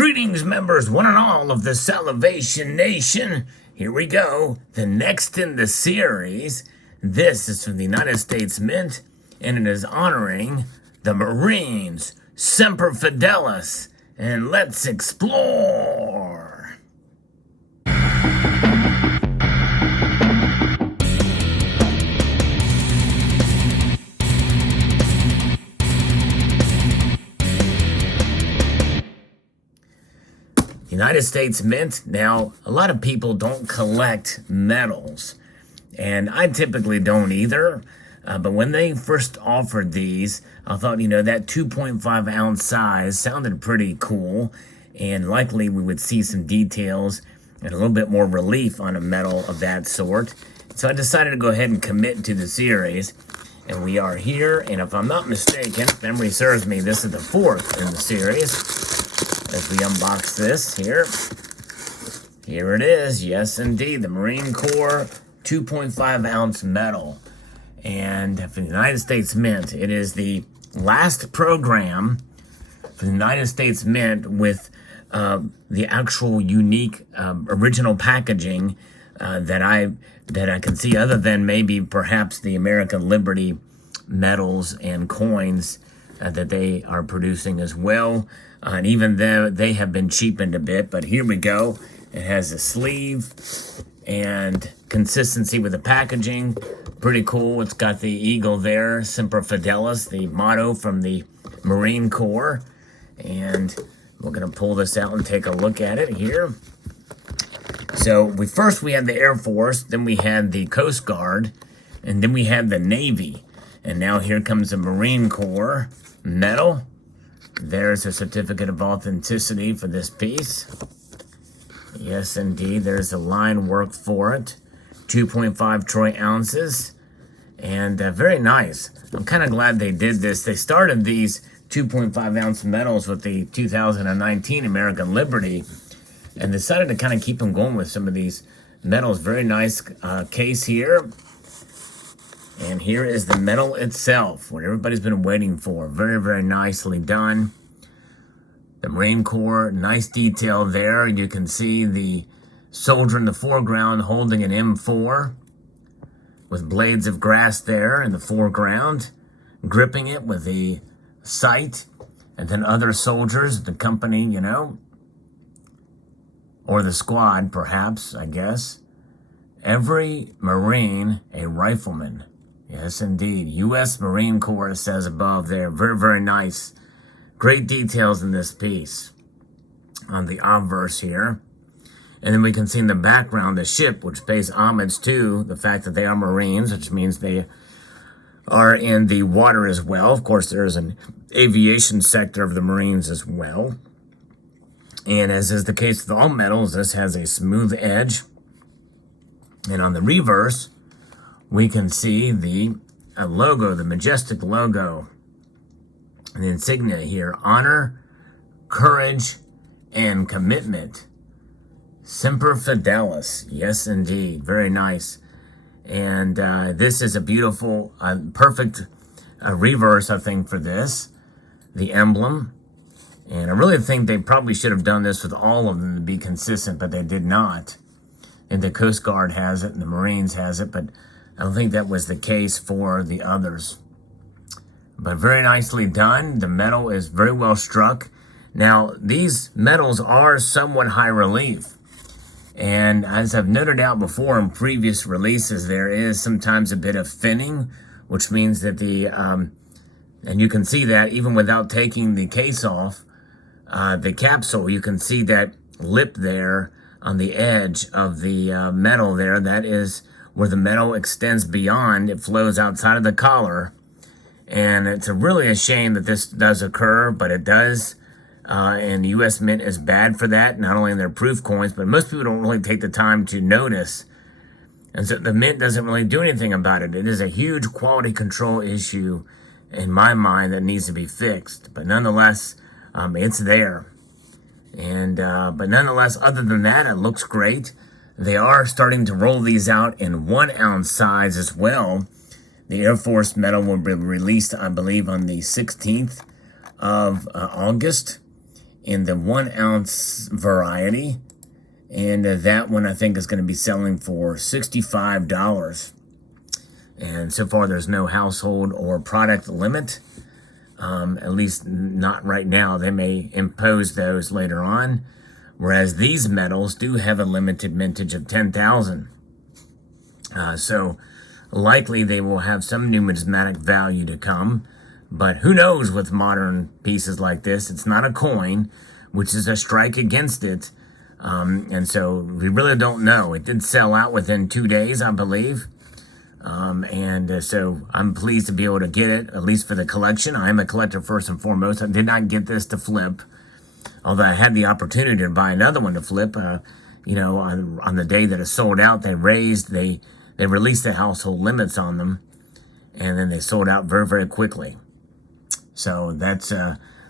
Greetings, members, one and all of the Salvation Nation. Here we go. The next in the series. This is from the United States Mint, and it is honoring the Marines. Semper Fidelis. And let's explore. United States Mint. Now, a lot of people don't collect medals, and I typically don't either. But when they first offered these, I thought, that 2.5 ounce size sounded pretty cool, and likely we would see some details and a little bit more relief on a medal of that sort. So I decided to go ahead and commit to the series, and we are here. And if I'm not mistaken, if memory serves me, this is the fourth in the series. As we unbox this here. Here it is. Yes, indeed. The Marine Corps 2.5 ounce medal. And for the United States Mint, it is the last program for the United States Mint with the actual unique original packaging that I can see, other than maybe perhaps the American Liberty medals and coins that they are producing as well. And even though they have been cheapened a bit, but here we go. It has a sleeve and consistency with the packaging. Pretty cool. It's got the eagle there, Semper Fidelis, the motto from the Marine Corps. And we're going to pull this out and take a look at it here. So we had the Air Force, then we had the Coast Guard, and then we had the Navy. And now here comes the Marine Corps medal. There's a certificate of authenticity for this piece. Yes, indeed. There's a line work for it. 2.5 troy ounces. And very nice. I'm kind of glad they did this. They started these 2.5 ounce medals with the 2019 American Liberty and decided to kind of keep them going with some of these medals. Very nice case here. And here is the medal itself, what everybody's been waiting for. Very, very nicely done. The Marine Corps, nice detail there. You can see the soldier in the foreground holding an M4 with blades of grass there in the foreground, gripping it with the sight, and then other soldiers, the company, or the squad, perhaps, I guess. Every Marine, a rifleman. Yes, indeed. U.S. Marine Corps, it says above there. Very, very nice. Great details in this piece on the obverse here. And then we can see in the background the ship, which pays homage to the fact that they are Marines, which means they are in the water as well. Of course, there is an aviation sector of the Marines as well. And as is the case with all medals, this has a smooth edge. And on the reverse, we can see the logo, the majestic logo, and the insignia here. Honor, courage, and commitment. Semper Fidelis. Yes, indeed. Very nice. And this is a beautiful, perfect reverse, I think, for this. The emblem. And I really think they probably should have done this with all of them to be consistent, but they did not. And the Coast Guard has it, and the Marines has it, but I don't think that was the case for the others. But very nicely done. The medal is very well struck. Now, these medals are somewhat high relief. And as I've noted out before in previous releases, there is sometimes a bit of thinning, which means that and you can see that even without taking the case off, the capsule, you can see that lip there on the edge of the medal there. That is where the medal extends beyond. It flows outside of the collar. And it's really a shame that this does occur, but it does. And the U.S. Mint is bad for that, not only in their proof coins, but most people don't really take the time to notice. And so the Mint doesn't really do anything about it. It is a huge quality control issue in my mind that needs to be fixed. But nonetheless, it's there. And but nonetheless, other than that, it looks great. They are starting to roll these out in 1 ounce size as well. The Air Force medal will be released, I believe, on the 16th of August. in the 1 ounce variety. And that one I think is going to be selling for $65. And so far there's no household or product limit. At least not right now. They may impose those later on. Whereas these metals do have a limited mintage of 10,000. So likely they will have some numismatic value to come. But who knows with modern pieces like this? It's not a coin, which is a strike against it. And so we really don't know. It did sell out within 2 days, I believe. So I'm pleased to be able to get it, at least for the collection. I am a collector first and foremost. I did not get this to flip, although I had the opportunity to buy another one to flip. On the day that it sold out, they released the household limits on them, and then they sold out very, very quickly. So that's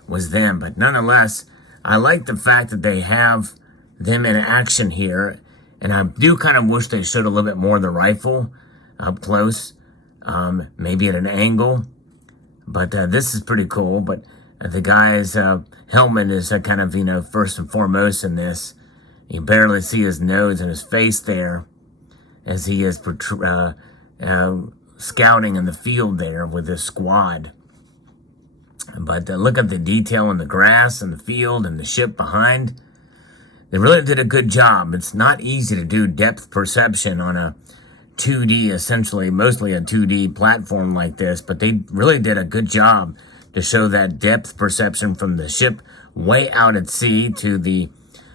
was them. But nonetheless, I like the fact that they have them in action here, and I do kind of wish they showed a little bit more of the rifle up close, maybe at an angle. But this is pretty cool. But the guy's helmet is kind of, first and foremost in this. You barely see his nose and his face there as he is scouting in the field there with his squad. But look at the detail in the grass and the field and the ship behind. They really did a good job. It's not easy to do depth perception on a 2D, essentially, mostly a 2D platform like this, but they really did a good job to show that depth perception from the ship way out at sea to the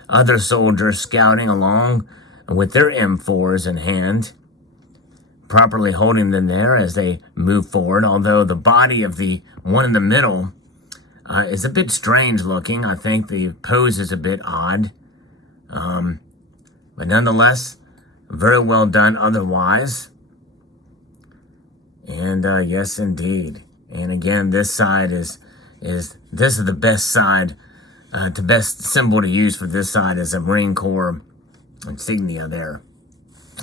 other soldiers scouting along with their M4s in hand, properly holding them there as they move forward, although the body of the one in the middle is a bit strange looking. I think the pose is a bit odd. But nonetheless, very well done otherwise. And yes, indeed. And again, this side is the best side, the best symbol to use for this side is a Marine Corps insignia there.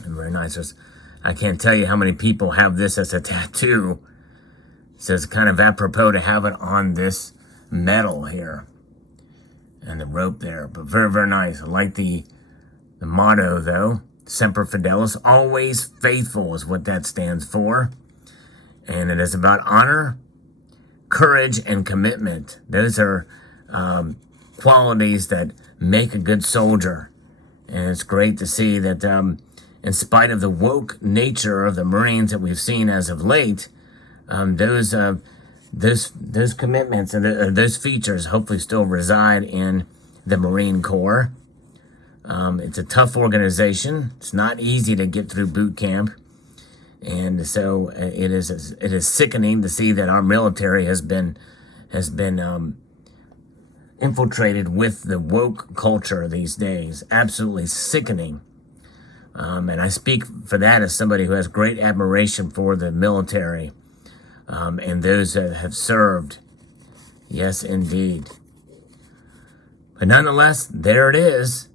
And very nice. I can't tell you how many people have this as a tattoo. So it's kind of apropos to have it on this metal here. And the rope there. But very, very nice. I like the motto, though. Semper Fidelis. Always faithful is what that stands for. And it is about honor, courage, and commitment. Those are qualities that make a good soldier. And it's great to see that in spite of the woke nature of the Marines that we've seen as of late, those commitments and those features hopefully still reside in the Marine Corps. It's a tough organization. It's not easy to get through boot camp. And so it is sickening to see that our military has been infiltrated with the woke culture these days. Absolutely sickening. And I speak for that as somebody who has great admiration for the military and those that have served. Yes, indeed. But nonetheless, there it is.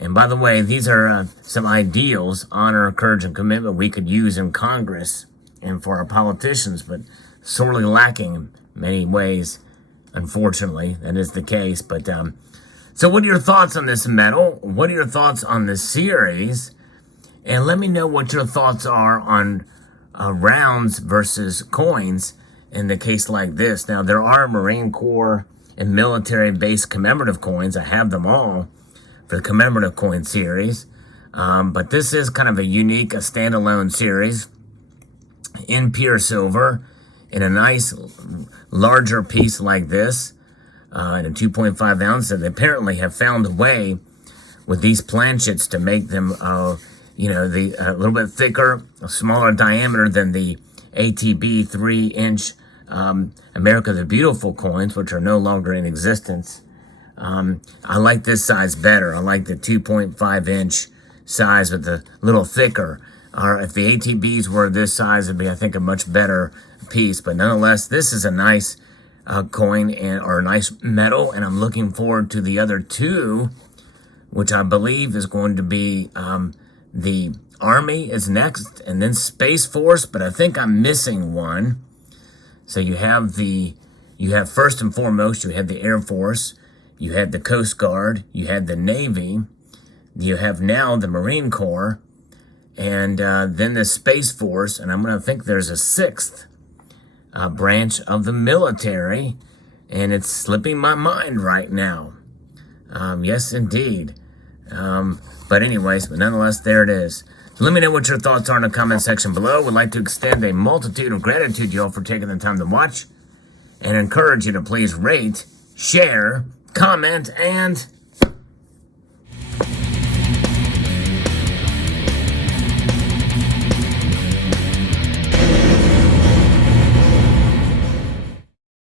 And by the way, these are some ideals, honor, courage, and commitment we could use in Congress and for our politicians, but sorely lacking in many ways. Unfortunately, that is the case. But so what are your thoughts on this medal? What are your thoughts on this series? And let me know what your thoughts are on rounds versus coins in the case like this. Now, there are Marine Corps and military-based commemorative coins. I have them all for the commemorative coin series. But this is kind of a unique, a standalone series in pure silver in a nice larger piece like this in a 2.5 ounce. And they apparently have found a way with these planchets to make them, a little bit thicker, a smaller diameter than the ATB 3-inch America the Beautiful coins, which are no longer in existence. I like this size better. I like the 2.5-inch size with the little thicker. Or if the ATBs were this size, it'd be, I think, a much better piece. But nonetheless, this is a nice coin or a nice metal, and I'm looking forward to the other two, which I believe is going to be the Army is next, and then Space Force. But I think I'm missing one. So you have first and foremost, you have the Air Force. you had the Coast Guard, you had the Navy, you have now the Marine Corps, and then the Space Force, and I'm going to think there's a sixth branch of the military, and it's slipping my mind right now. Yes, indeed. But nonetheless, there it is. So let me know what your thoughts are in the comment section below. Would like to extend a multitude of gratitude to you all for taking the time to watch, and encourage you to please rate, share, comment, and